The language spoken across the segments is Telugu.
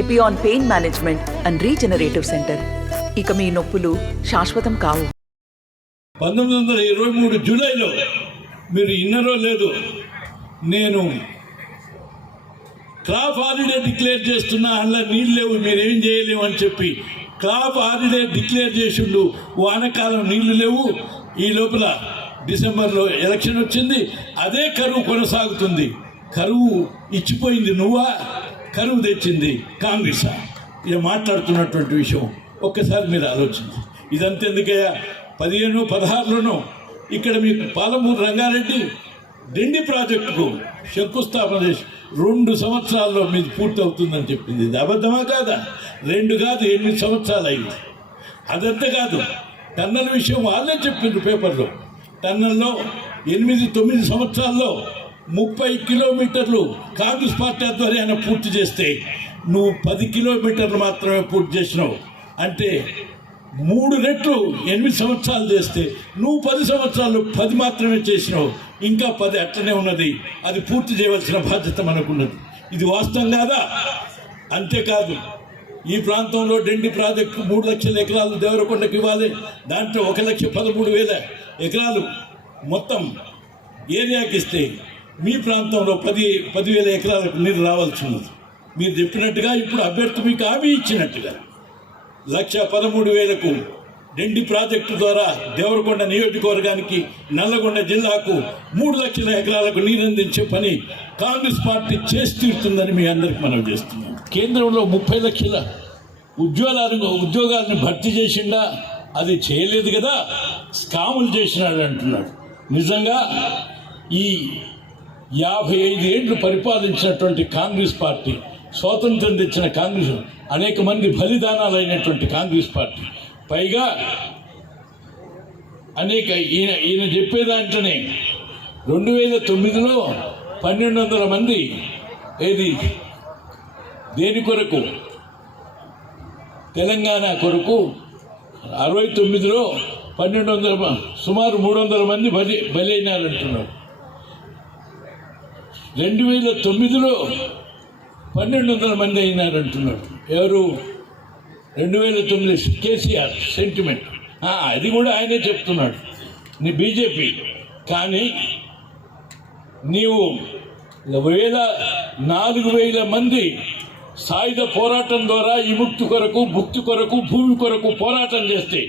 Epione pain management and regenerative centre. ఇక మీ నొప్పులు శాశ్వతం కావు. 1923 జూలైలో మీరు ఇన్నరో లేదు, నేను క్రాప్ హాలిడే డిక్లేర్ చేస్తున్నా, అందులో నీళ్ళు లేవు, మీరేం చేయలేము అని చెప్పి క్రాప్ హాలిడే డిక్లేర్ చేసిండు. వానకాలం నీళ్లు లేవు. ఈ లోపల డిసెంబర్లో ఎలక్షన్ వచ్చింది. అదే కరువు కొనసాగుతుంది. కరువు ఇచ్చిపోయింది నువ్వా, కరువు తెచ్చింది కాంగ్రెసా? ఇక మాట్లాడుతున్నటువంటి విషయం ఒక్కసారి మీరు ఆలోచించి. ఇదంతా ఎందుకయ్యా? 15, 16లోనో ఇక్కడ మీకు పాలమూరు రంగారెడ్డి డిండి ప్రాజెక్టుకు శంకుస్థాపన చేసి 2 సంవత్సరాల్లో మీది పూర్తి అవుతుందని చెప్పింది. ఇది అబద్ధమా కాదా? 2 కాదు, 8 సంవత్సరాలు అయింది. అదంతా కాదు, టన్నల్ విషయం వాళ్ళే చెప్పిండ్రు పేపర్లో. టన్నల్లో 8-9 సంవత్సరాల్లో 30 కిలోమీటర్లు కాంగ్రెస్ పార్టీ ఆధ్వర్యాన పూర్తి చేస్తే నువ్వు 10 కిలోమీటర్లు మాత్రమే పూర్తి చేసినావు. అంటే 3 రెట్లు 8 సంవత్సరాలు చేస్తే నువ్వు 10 సంవత్సరాలు 10 మాత్రమే చేసినావు. ఇంకా 10 అట్లనే ఉన్నది. అది పూర్తి చేయవలసిన బాధ్యత మనకున్నది. ఇది వాస్తవం కాదా? అంతేకాదు, ఈ ప్రాంతంలో డిండి ప్రాజెక్టు 3 లక్షల ఎకరాలు దేవరకొండకు ఇవ్వాలి. దాంట్లో 1,13,000 ఎకరాలు మొత్తం ఏరియాకి ఇస్తే మీ ప్రాంతంలో 10,000 ఎకరాలకు నీరు రావాల్సి ఉన్నది. మీరు చెప్పినట్టుగా ఇప్పుడు అభ్యర్థి మీకు హామీ ఇచ్చినట్టుగా 1,13,000కు డిండి ప్రాజెక్టు ద్వారా దేవరకొండ నియోజకవర్గానికి, నల్లగొండ జిల్లాకు 3 లక్షల ఎకరాలకు నీరందించే పని కాంగ్రెస్ పార్టీ చేసి తీరుతుందని మీ అందరికి మనం చేస్తున్నాం. కేంద్రంలో 30 లక్షల ఉద్యోగాలను భర్తీ చేసిండా? అది చేయలేదు కదా, స్కాములు చేసినాడు అంటున్నాడు. నిజంగా ఈ 55 ఏళ్ళు పరిపాలించినటువంటి కాంగ్రెస్ పార్టీ, స్వాతంత్రం తెచ్చిన కాంగ్రెస్, అనేక మంది బలిదానాలు అయినటువంటి కాంగ్రెస్ పార్టీ, పైగా అనేక ఈయన చెప్పేదాంట్లోనే 2009లో 1,200 మంది ఏది దేని కొరకు, తెలంగాణ కొరకు, 69లో 1,200 సుమారు 300 మంది బలైనారంటున్నారు. 2009లో 1,200 మంది అయినారంటున్నాడు. ఎవరు? 2009 కేసీఆర్ సెంటిమెంట్. అది కూడా ఆయనే చెప్తున్నాడు, నీ బీజేపీ. కానీ నీవు 4,000 మంది సాయుధ పోరాటం ద్వారా విముక్తి కొరకు, భుక్తి కొరకు, భూమి కొరకు పోరాటం చేస్తే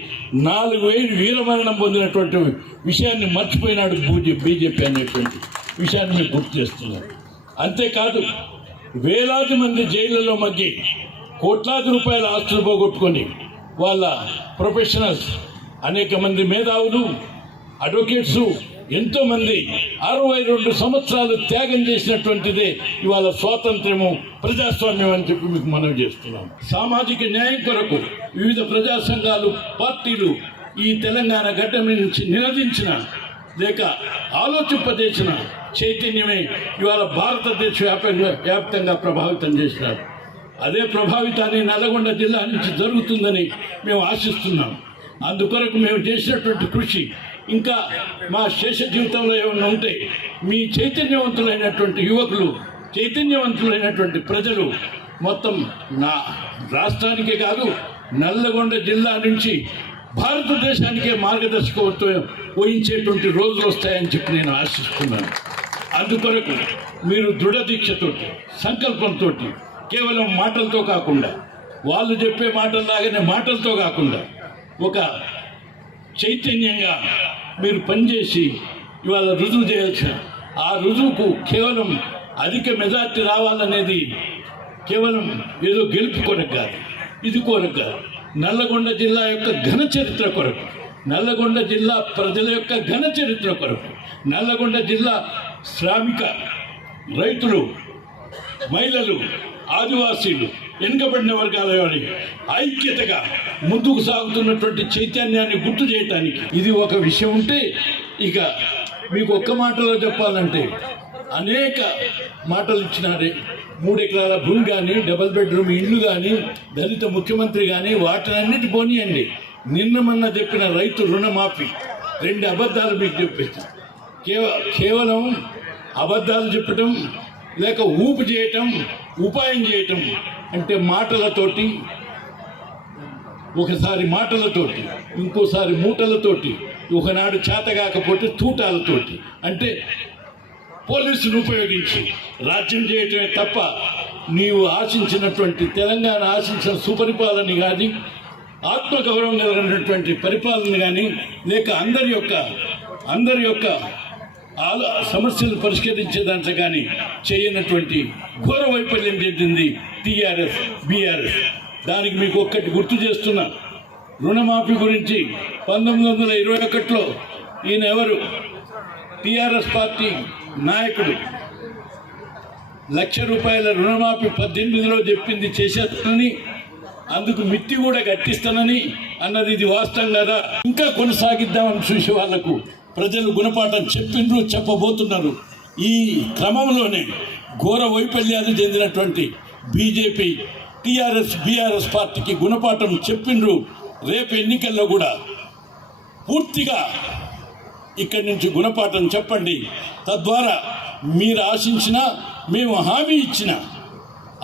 4,000 వీరమరణం పొందినటువంటి విషయాన్ని మర్చిపోయినాడు బీజేపీ అనేటువంటి విషయాన్ని మీకు గుర్తు చేస్తున్నారు. అంతేకాదు, వేలాది మంది జైళ్లలో మగ్గి కోట్లాది రూపాయల ఆస్తులు పోగొట్టుకొని వాళ్ళ ప్రొఫెషనల్స్, అనేక మంది మేధావులు, అడ్వకేట్స్, ఎంతోమంది 62 సంవత్సరాలు త్యాగం చేసినటువంటిదే ఇవాళ స్వాతంత్ర్యము, ప్రజాస్వామ్యం అని చెప్పి మీకు మనం చేస్తున్నాం. సామాజిక న్యాయం కొరకు వివిధ ప్రజా సంఘాలు, పార్టీలు ఈ తెలంగాణ గడ్డ నుంచి నినదించిన లేక ఆలోచింపజేసిన చైతన్యమే ఇవాళ భారతదేశ వ్యాప్తంగా ప్రభావితం చేసినారు. అదే ప్రభావితాన్ని నల్లగొండ జిల్లా నుంచి జరుగుతుందని మేము ఆశిస్తున్నాం. అందుకొరకు మేము చేసినటువంటి కృషి ఇంకా మా శేష జీవితంలో ఏమైనా ఉంటే మీ చైతన్యవంతులైనటువంటి యువకులు, చైతన్యవంతులైనటువంటి ప్రజలు మొత్తం నా రాష్ట్రానికే కాదు, నల్లగొండ జిల్లా నుంచి భారతదేశానికే మార్గదర్శకత్వం వహించేటువంటి రోజులు వస్తాయని చెప్పి నేను ఆశిస్తున్నాను. అందుకొరకు మీరు దృఢదీక్షతో, సంకల్పంతో, కేవలం మాటలతో కాకుండా, వాళ్ళు చెప్పే మాటల్లాగానే మాటలతో కాకుండా ఒక చైతన్యంగా మీరు పనిచేసి ఇవాళ రుజువు చేయాల్సిన, ఆ రుజువుకు కేవలం అధిక మెజార్టీ రావాలనేది కేవలం ఏదో గెలుపు కొరకు కాదు, ఇది కొరకు కాదు. నల్లగొండ జిల్లా యొక్క ఘన చరిత్ర కొరకు, నల్లగొండ జిల్లా ప్రజల యొక్క ఘన చరిత్ర కొరకు, నల్లగొండ జిల్లా శ్రామిక రైతులు, మహిళలు, ఆదివాసీలు, వెనుకబడిన వర్గాల వారి ఐక్యతగా ముందుకు సాగుతున్నటువంటి చైతన్యాన్ని గుర్తు చేయటానికి ఇది ఒక విషయం ఉంటే, ఇక మీకు ఒక్క మాటలో చెప్పాలంటే అనేక మాటలు ఇచ్చినారే. 3 ఎకరాల భూమి కానీ, డబుల్ బెడ్రూమ్ ఇల్లు కానీ, దళిత ముఖ్యమంత్రి కానీ, వాటినన్నిటి పోనీయండి. నిన్న చెప్పిన రైతు రుణమాఫీ 2 అబద్ధాలు మీకు చెప్పేస్తాను. కేవలం అబద్ధాలు చెప్పటం లేక ఊపు చేయటం, ఉపాయం చేయటం అంటే మాటలతోటి, ఒకసారి మాటలతోటి, ఇంకోసారి మూటలతోటి, ఒకనాడు చేతగాకపోతే తూటాలతోటి, అంటే పోలీసును ఉపయోగించి రాజ్యం చేయటమే తప్ప నీవు ఆశించినటువంటి తెలంగాణ ఆశించిన సుపరిపాలన కానీ, ఆత్మగౌరవం కలిగినటువంటి పరిపాలన కానీ, లేక అందరి యొక్క సమస్యలు పరిష్కరించే దాంట్లో కానీ చేయనటువంటి ఘోర వైఫల్యం చెందింది టీఆర్ఎస్ బీఆర్ఎస్. దానికి మీకు ఒక్కటి గుర్తు చేస్తున్నా. రుణమాఫీ గురించి 1921లో ఈయన ఎవరు, టీఆర్ఎస్ పార్టీ నాయకుడు, ₹1,00,000 రుణమాఫీ 18లో చెప్పింది చేసేస్తానని, అందుకు మిత్తి కూడా కట్టిస్తానని అన్నది. ఇది వాస్తవం కదా? ఇంకా కొనసాగిద్దామని చూసే వాళ్లకు ప్రజలు గుణపాఠం చెప్పిండ్రు, చెప్పబోతున్నారు. ఈ క్రమంలోనే ఘోర వైఫల్యాలు చెందినటువంటి బీజేపీ, టీఆర్ఎస్, బీఆర్ఎస్ పార్టీకి గుణపాఠం చెప్పిండ్రు. రేపు ఎన్నికల్లో కూడా పూర్తిగా ఇక్కడి నుంచి గుణపాఠం చెప్పండి. తద్వారా మీరు ఆశించిన, మేము హామీ ఇచ్చిన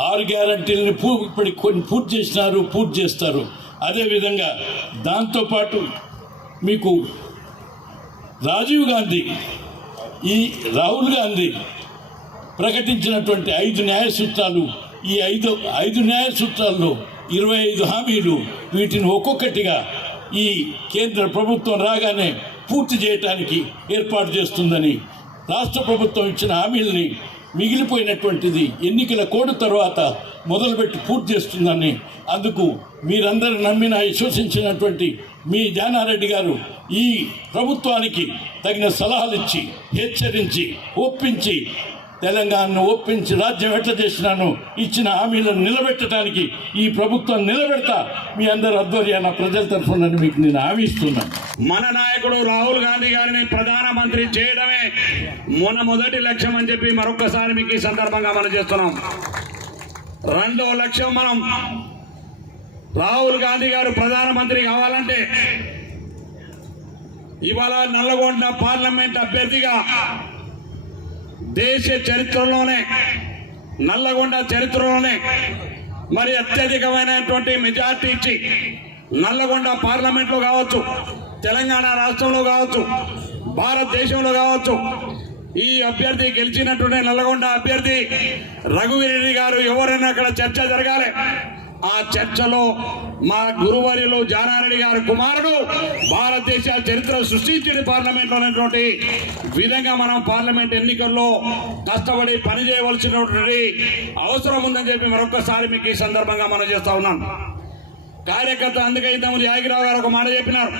6 గ్యారంటీలను ఇప్పటికి కొన్ని పూర్తి చేసినారు, పూర్తి చేస్తారు. అదేవిధంగా దాంతోపాటు మీకు రాజీవ్ గాంధీ, ఈ రాహుల్ గాంధీ ప్రకటించినటువంటి 5 న్యాయ సూత్రాలు, ఈ ఐదు న్యాయ సూత్రాల్లో 25 హామీలు, వీటిని ఒక్కొక్కటిగా ఈ కేంద్ర ప్రభుత్వం రాగానే పూర్తి చేయటానికి ఏర్పాటు చేస్తుందని, రాష్ట్ర ప్రభుత్వం ఇచ్చిన హామీలని మిగిలిపోయినటువంటిది ఎన్నికల కోడ్ తర్వాత మొదలుపెట్టి పూర్తి చేస్తుందని, అందుకు మీరందరూ నమ్మిన, విశ్వసించినటువంటి మీ జానారెడ్డి గారు ఈ ప్రభుత్వానికి తగిన సలహాలు ఇచ్చి, హెచ్చరించి, ఒప్పించి, తెలంగాణను ఒప్పించి రాజ్యం ఎట్లా చేసినాను ఇచ్చిన హామీలను నిలబెట్టడానికి ఈ ప్రభుత్వం నిలబెడతా. మీ అందరి ఆధ్వర్యాన ప్రజల తరఫున మీకు నేను హామీ ఇస్తున్నాను. మన నాయకుడు రాహుల్ గాంధీ గారిని ప్రధానమంత్రి చేయడమే మొదటి లక్ష్యం అని చెప్పి మరొకసారి మీకు ఈ సందర్భంగా మనం చేస్తున్నాం. రెండవ లక్ష్యం, మనం రాహుల్ గాంధీ గారు ప్రధానమంత్రి కావాలంటే ఇవాళ నల్లగొండ పార్లమెంట్ అభ్యర్థిగా దేశ చరిత్రలోనే, నల్లగొండ చరిత్రలోనే మరి అత్యధికమైనటువంటి మెజార్టీ ఇచ్చి నల్లగొండ పార్లమెంట్లో కావచ్చు, తెలంగాణ రాష్ట్రంలో కావచ్చు, భారతదేశంలో కావచ్చు, ఈ అభ్యర్థి గెలిచినటువంటి నల్లగొండ అభ్యర్థి రఘువీరెడ్డి గారు ఎవరైనా అక్కడ చర్చ జరగాలి. ఆ చర్చలో మా గురువర్యులు జానారెడ్డి గారి కుమారుడు భారతదేశ చరిత్ర సృష్టించిన పార్లమెంట్లో ఉన్నటువంటి విధంగా మనం పార్లమెంట్ ఎన్నికల్లో కష్టపడి పనిచేయవలసినటువంటి అవసరం ఉందని చెప్పి మరొకసారి మీకు ఈ సందర్భంగా మనం చేస్తా ఉన్నాం. కార్యకర్త అందుకే ఇంతకుముందు యాగిరావు గారు ఒక మాట చెప్పినారు.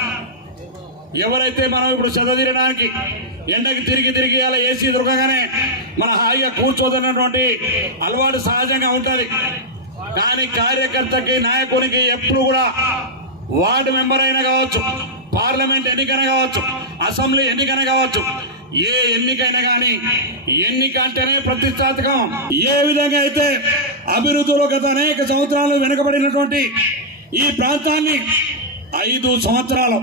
ఎవరైతే మనం ఇప్పుడు చదవడానికి ఎండకి తిరిగి అలా ఏసీ దొరకగానే మన హాయిగా కూర్చోదన్నటువంటి అలవాటు సహజంగా ఉంటుంది. కానీ కార్యకర్తకి, నాయకునికి ఎప్పుడు కూడా వార్డు మెంబర్ అయినా కావచ్చు, పార్లమెంట్ ఎన్నికైనా కావచ్చు, అసెంబ్లీ ఎన్నికైనా కావచ్చు, ఏ ఎన్నికైనా కానీ ఎన్నిక అంటేనే ప్రతిష్టాత్మకం. ఏ విధంగా అయితే అభివృద్ధిలో గత అనేక సంవత్సరాలు వెనుకబడినటువంటి ఈ ప్రాంతాన్ని 5 సంవత్సరాలు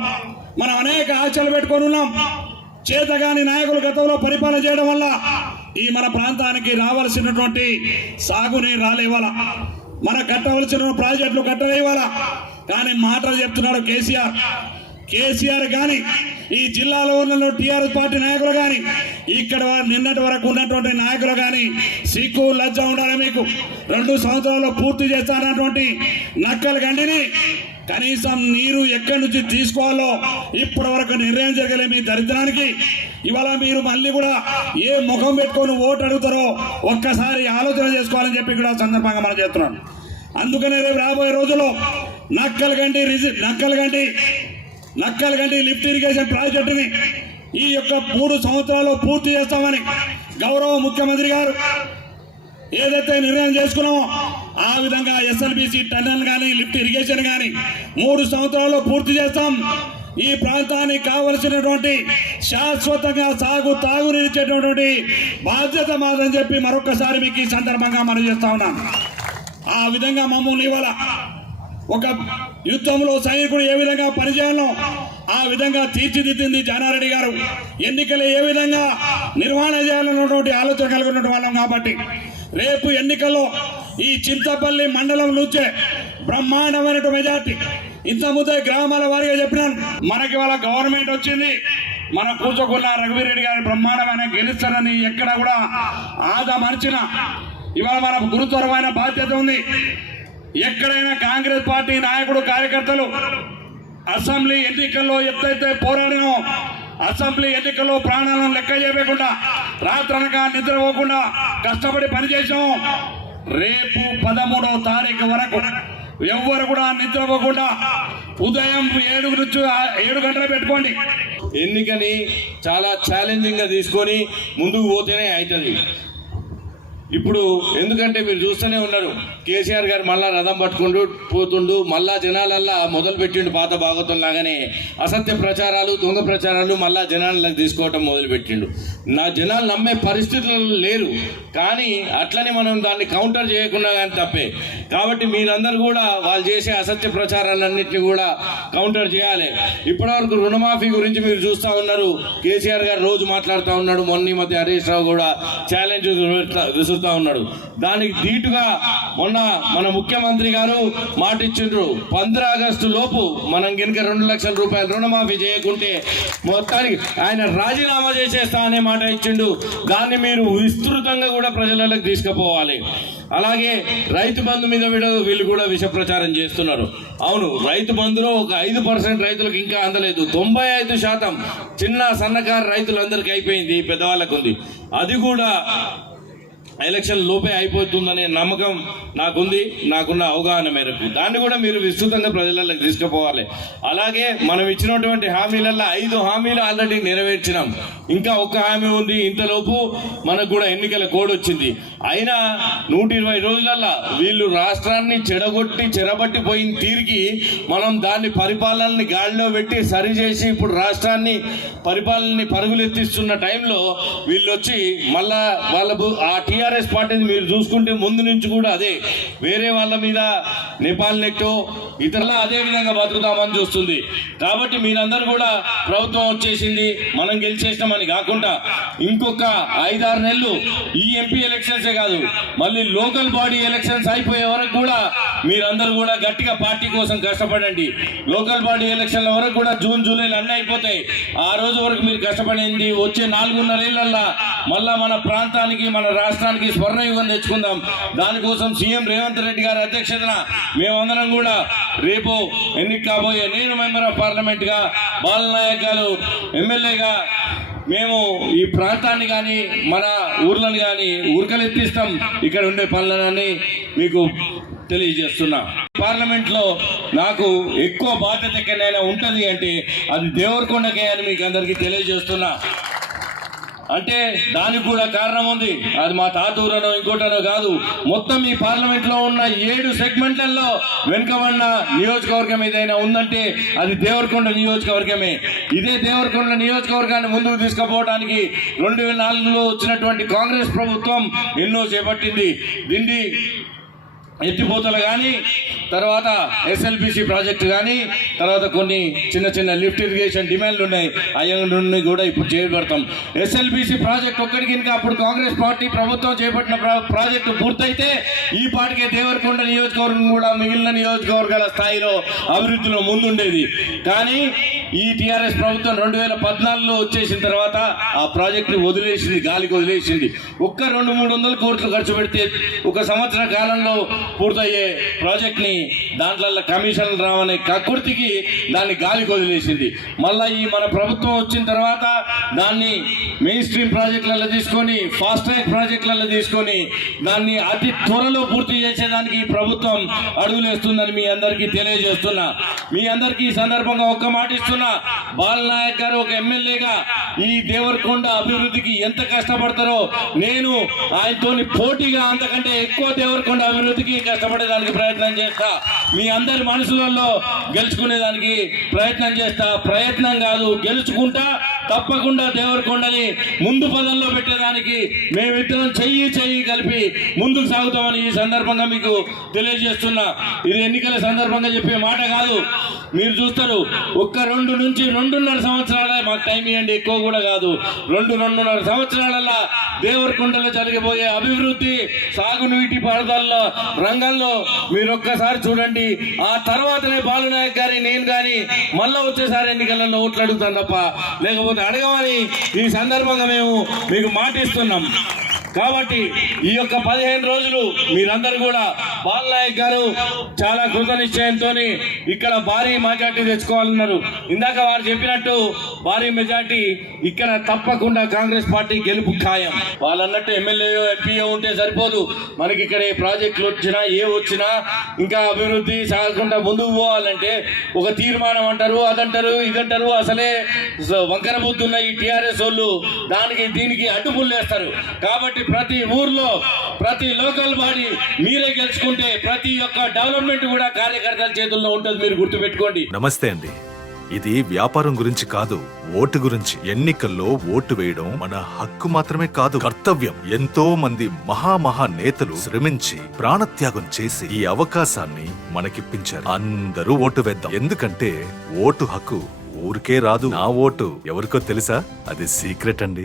మనం అనేక ఆశలు పెట్టుకొని ఉన్నాం. చేతగాని నాయకులు గతంలో పరిపాలన చేయడం వల్ల ఈ మన ప్రాంతానికి రావాల్సినటువంటి సాగునీరు రాలేవాల, మన కట్టవలసిన ప్రాజెక్టులు కట్టలేవాల. కానీ మాటలు చెప్తున్నాడు కేసీఆర్ కానీ, ఈ జిల్లాలో ఉన్న టీఆర్ఎస్ పార్టీ నాయకులు కానీ, ఇక్కడ నిన్నటి వరకు ఉన్నటువంటి నాయకులు కానీ సిగ్గు లజ్జ ఉండాలి మీకు. 2 సంవత్సరాల్లో పూర్తి చేస్తానటువంటి నక్కల గండిని కనీసం నీరు ఎక్కడి నుంచి తీసుకోవాలో ఇప్పటి వరకు నిర్ణయం జరగలే. మీ దరిద్రానికి ఇవాళ మీరు మళ్ళీ కూడా ఏ ముఖం పెట్టుకొని ఓటు అడుగుతారో ఒక్కసారి ఆలోచన చేసుకోవాలని చెప్పి కూడా సందర్భంగా మనం చేస్తున్నాం. అందుకనే రేపు రాబోయే రోజుల్లో నక్కల గంటి లిఫ్ట్ ఇరిగేషన్ ప్రాజెక్టుని ఈ యొక్క 3 సంవత్సరాల్లో పూర్తి చేస్తామని గౌరవ ముఖ్యమంత్రి గారు ఏదైతే నిర్ణయం చేసుకున్నామో ఆ విధంగా ఎస్ఎల్బిసి టన్నెల్ కానీ, లిఫ్ట్ ఇరిగేషన్ కానీ 3 సంవత్సరాల్లో పూర్తి చేస్తాం. ఈ ప్రాంతానికి కావలసినటువంటి శాశ్వతంగా తాగునీరిచ్చేటటువంటి బాధ్యత మాదని చెప్పి మరొకసారి మీకు ఈ సందర్భంగా మనం చేస్తా ఉన్నాం. ఆ విధంగా మమ్మల్ని ఇవాళ ఒక యుద్ధంలో సైనికుడు ఏ విధంగా పనిచేయాలో ఆ విధంగా తీర్చిదిద్దింది జానారెడ్డి గారు. ఎన్నికలు ఏ విధంగా నిర్వహణ చేయాలన్నటువంటి ఆలోచన కలిగి ఉన్నటువంటి వాళ్ళం కాబట్టి రేపు ఎన్నికల్లో ఈ చింతపల్లి మండలం నుంచే బ్రహ్మాండమైన మెజార్టీ. ఇంత ముందే గ్రామాల వారిగా చెప్పినాను, మనకి వాళ్ళ గవర్నమెంట్ వచ్చింది, మన కూర్చోకున్న రఘువీరెడ్డి గారి బ్రహ్మాండమైన గెలుస్తారని ఎక్కడ కూడా ఆదమర్చిన ఇవాళ మన గురుతరమైన బాధ్యత ఉంది. ఎక్కడైనా కాంగ్రెస్ పార్టీ నాయకుడు కార్యకర్తలు అసెంబ్లీ ఎన్నికల్లో ఎత్తైతే పోరాడినో, అసెంబ్లీ ఎన్నికల్లో ప్రాణాలను లెక్క చేయకుండా రాత్రనక నిద్రపోకుండా కష్టపడి పనిచేసాము. రేపు 13వ తారీఖు వరకు ఎవ్వరు కూడా నిద్రపోకుండా ఉదయం 7 నుంచి 7 గంటలు పెట్టుకోండి. ఎన్నికని చాలా ఛాలెంజింగ్గా తీసుకొని ముందుకు పోతేనే అవుతుంది. ఇప్పుడు ఎందుకంటే మీరు చూస్తూనే ఉన్నారు, కేసీఆర్ గారు మళ్ళా రథం పట్టుకుంటూ పోతుండు, మళ్ళా జనాలల్లా మొదలు పెట్టిండు పాత భాగవతం లాగానే అసత్య ప్రచారాలు, దొంగ ప్రచారాలు మళ్ళా జనాలకు తీసుకోవటం మొదలుపెట్టిండు. నా జనాలు నమ్మే పరిస్థితులు లేరు, కానీ అట్లని మనం దాన్ని కౌంటర్ చేయకుండా కానీ తప్పే. కాబట్టి మీరందరూ కూడా వాళ్ళు చేసే అసత్య ప్రచారాలన్నింటినీ కూడా కౌంటర్ చేయాలి. ఇప్పటివరకు రుణమాఫీ గురించి మీరు చూస్తూ ఉన్నారు, కేసీఆర్ గారు రోజు మాట్లాడుతూ ఉన్నాడు. మొన్న మధ్య హరీష్ రావు కూడా ఛాలెంజ్ విసురుతా ఉన్నాడు. దానికి ధీటుగా మొన్న మన ముఖ్యమంత్రి గారు మాట ఇచ్చిండ్రు, 15 ఆగస్టు లోపు మనం కనుక 2 లక్షల రూపాయలు రుణమాఫీ చేయకుంటే మొత్తానికి ఆయన రాజీనామా చేసేస్తా అనే మాట ఇచ్చిండు. దాన్ని మీరు విస్తృతంగా కూడా ప్రజలకు తీసుకుపోవాలి. అలాగే రైతు బంధు మీద వీళ్ళు కూడా విష ప్రచారం చేస్తున్నారు. అవును, రైతు బంధులో ఒక 5% రైతులకు ఇంకా అందలేదు. 95% చిన్న సన్నకారు రైతులందరికీ అయిపోయింది, పెద్దవాళ్ళకు ఉంది. అది కూడా ఎలక్షన్ లోపే అయిపోతుందనే నమ్మకం నాకుంది, నాకున్న అవగాహన మేరకు. దాన్ని కూడా మీరు విస్తృతంగా ప్రజలకు తీసుకుపోవాలి. అలాగే మనం ఇచ్చినటువంటి హామీలలో 5 హామీలు ఆల్రెడీ నెరవేర్చినాం, ఇంకా 1 హామీ ఉంది. ఇంతలోపు మనకు కూడా ఎన్నికల కోడ్ వచ్చింది. అయినా 120 రోజులల్లో వీళ్ళు రాష్ట్రాన్ని చెరబట్టి పోయిన తీరికి మనం దాన్ని పరిపాలనని గాడిలో పెట్టి సరిచేసి ఇప్పుడు రాష్ట్రాన్ని పరిపాలనని పరుగులెత్తిస్తున్న టైంలో వీళ్ళు వచ్చి మళ్ళా ఆ టీఆర్ఎస్ పార్టీని మీరు చూసుకుంటే ముందు నుంచి కూడా అదే వేరే వాళ్ళ మీద నేపాల్ నెట్టో ఇతరుల అదే విధంగా బతుకుతామని చూస్తుంది. కాబట్టి మీరందరూ కూడా ప్రభుత్వం వచ్చేసింది మనం గెలిచేసినామని కాకుండా ఇంకొక 5-6 నెలలు ఈ ఎంపీ ఎలక్షన్సే కాదు, మళ్ళీ లోకల్ బాడీ ఎలక్షన్స్ అయిపోయే వరకు కూడా మీరందరూ కూడా గట్టిగా పార్టీ కోసం కష్టపడండి. లోకల్ బాడీ ఎలక్షన్ల వరకు కూడా జూన్ జూలైలో అన్నీ అయిపోతాయి. ఆ రోజు వరకు మీరు కష్టపడింది వచ్చే 4.5 ఏళ్లల్లో మళ్ళా మన ప్రాంతానికి మన రాష్ట్రానికి స్వర్ణయుగం తెచ్చుకుందాం. దానికోసం సీఎం రేవంత్ రెడ్డి గారి అధ్యక్షతన మేమందరం కూడా రేపు ఎన్నిక కాబోయే నేను మెంబర్ ఆఫ్ పార్లమెంట్ గా, బాలనాయక్ గారు ఎమ్మెల్యేగా మేము ఈ ప్రాంతాన్ని కానీ మన ఊర్లను కానీ ఉరకలెత్తిస్తాం. ఇక్కడ ఉండే పనులని మీకు తెలియజేస్తున్నా. పార్లమెంట్ లో నాకు ఎక్కువ బాధ్యత ఎక్కడైనా ఉంటుంది అంటే అది దేవరకొండకే అని మీకు అందరికీ తెలియజేస్తున్నా. అంటే దానికి కూడా కారణం ఉంది, అది మా తాతూరనో ఇంకోటనో కాదు. మొత్తం ఈ పార్లమెంట్ లో ఉన్న 7 సెగ్మెంట్లలో వెనుకబడిన నియోజకవర్గం ఏదైనా ఉందంటే అది దేవరకొండ నియోజకవర్గమే. ఇదే దేవరకొండ నియోజకవర్గాన్ని ముందుకు తీసుకుపోవడానికి 2004లో వచ్చినటువంటి కాంగ్రెస్ ప్రభుత్వం ఎన్నో చేపట్టింది. దిండి ఎత్తిపోతలు కానీ, తర్వాత ఎస్ఎల్బిసి ప్రాజెక్టు కానీ, తర్వాత కొన్ని చిన్న లిఫ్ట్ ఇరిగేషన్ డిమాండ్లు ఉన్నాయి, అవన్నీ కూడా ఇప్పుడు చేపడతాం. ఎస్ఎల్బిసి ప్రాజెక్ట్ ఒక్కడికి ఇంకా అప్పుడు కాంగ్రెస్ పార్టీ ప్రభుత్వం చేపట్టిన ప్రాజెక్టు పూర్తయితే ఈ పాటికే దేవరకొండ నియోజకవర్గం కూడా మిగిలిన నియోజకవర్గాల స్థాయిలో అభివృద్ధిలో ముందుండేది. కానీ ఈ టీఆర్ఎస్ ప్రభుత్వం 2014లో వచ్చేసిన తర్వాత ఆ ప్రాజెక్టుని వదిలేసింది, గాలికి వదిలేసింది. ఒక్క 200-300 కోట్లు ఖర్చు పెడితే 1 సంవత్సర కాలంలో పూర్తయ్యే ప్రాజెక్ట్ని దాంట్లో కమిషన్లు రావనే కక్కుర్తికి దాన్ని గాలికి వదిలేసింది. మళ్ళీ ఈ మన ప్రభుత్వం వచ్చిన తర్వాత దాన్ని మెయిన్ స్ట్రీమ్ ప్రాజెక్టులలో తీసుకొని, ఫాస్ట్ ట్రాక్ ప్రాజెక్టులలో తీసుకొని దాన్ని అతి త్వరలో పూర్తి చేసేదానికి ఈ ప్రభుత్వం అడుగులేస్తుందని మీ అందరికీ తెలియజేస్తున్నా. మీ అందరికీ ఈ సందర్భంగా ఒక్క మాట ఇస్తున్నా, బాలనాయక్ గారు ఒక ఎమ్మెల్యేగా ఈ దేవరకొండ అభివృద్ధికి ఎంత కష్టపడతారో నేను ఆయనతోని పోటీగా అంతకంటే ఎక్కువ దేవరకొండ అభివృద్ధికి కష్టపడేదానికి ప్రయత్నం చేస్తా. మీ అందరి మనసులలో గెలుచుకునేదానికి ప్రయత్నం చేస్తా. ప్రయత్నం కాదు, గెలుచుకుంటా. తప్పకుండా దేవరకొండని ముందు పదంలో పెట్టేదానికి మేమిద్దరం చెయ్యి కలిపి ముందుకు సాగుతామని ఈ సందర్భంగా మీకు తెలియజేస్తున్నా. ఇది ఎన్నికల సందర్భంగా చెప్పే మాట కాదు. మీరు చూస్తారు, ఒక్క 2 నుంచి 2.5 సంవత్సరాలే మాకు టైం ఇవ్వండి, ఎక్కువ కూడా కాదు. 2.5 సంవత్సరాలలో దేవరకొండలో జరిగిపోయే అభివృద్ధి, సాగునీటి పారుదల రంగంలో మీరు ఒక్కసారి చూడండి. ఆ తర్వాతనే బాలునాయక్ గారి, నేను కానీ మళ్ళా వచ్చేసారి ఎన్నికలలో ఓట్లు అడుగుతాం తప్ప లేకపోతే అడగమని ఈ సందర్భంగా మేము మీకు మాటిస్తున్నాం. కాబట్టి ఈ యొక్క 15 రోజులు మీరందరూ కూడా బాలనాయక్ గారు చాలా కృతనిశ్చయంతో ఇక్కడ భారీ మెజార్టీ తెచ్చుకోవాలన్నారు. ఇందాక వారు చెప్పినట్టు భారీ మెజార్టీ ఇక్కడ తప్పకుండా కాంగ్రెస్ పార్టీ గెలుపు ఖాయం. వాళ్ళన్నట్టు ఎమ్మెల్యే ఎంపీఓ ఉంటే సరిపోదు. మనకి ఇక్కడ ఏ ప్రాజెక్టులు వచ్చినా వచ్చినా ఇంకా అభివృద్ధి సాగకుండా ముందుకు పోవాలంటే ఒక తీర్మానం అంటారు, అదంటారు, ఇదంటారు. అసలే వంకర బుద్ధి ఉన్న ఈ టీఆర్ఎస్ వాళ్ళు దానికి దీనికి అడ్డుపుల్లు వేస్తారు. కాబట్టి ప్రతి ఊర్లో ప్రతి లోకల్ బాడీ మీరే గెలుచుకుంటే ప్రతి ఒక్క డెవలప్మెంట్ కూడా కార్యకర్తల చేతుల్లో ఉంటుంది. మీరు గుర్తుపెట్టుకోండి. నమస్తే అండి. ఇది వ్యాపారం గురించి కాదు, ఓటు గురించి. ఎన్నికల్లో ఓటు వేయడం మన హక్కు మాత్రమే కాదు, కర్తవ్యం. ఎంతో మంది మహా నేతలు శ్రమించి ప్రాణత్యాగం చేసి ఈ అవకాశాన్ని మనకిప్పించారు. అందరూ ఓటు వేద్దాం. ఎందుకంటే ఓటు హక్కు ఊరికే రాదు. నా ఓటు ఎవరికో తెలుసా? అది సీక్రెట్ అండి.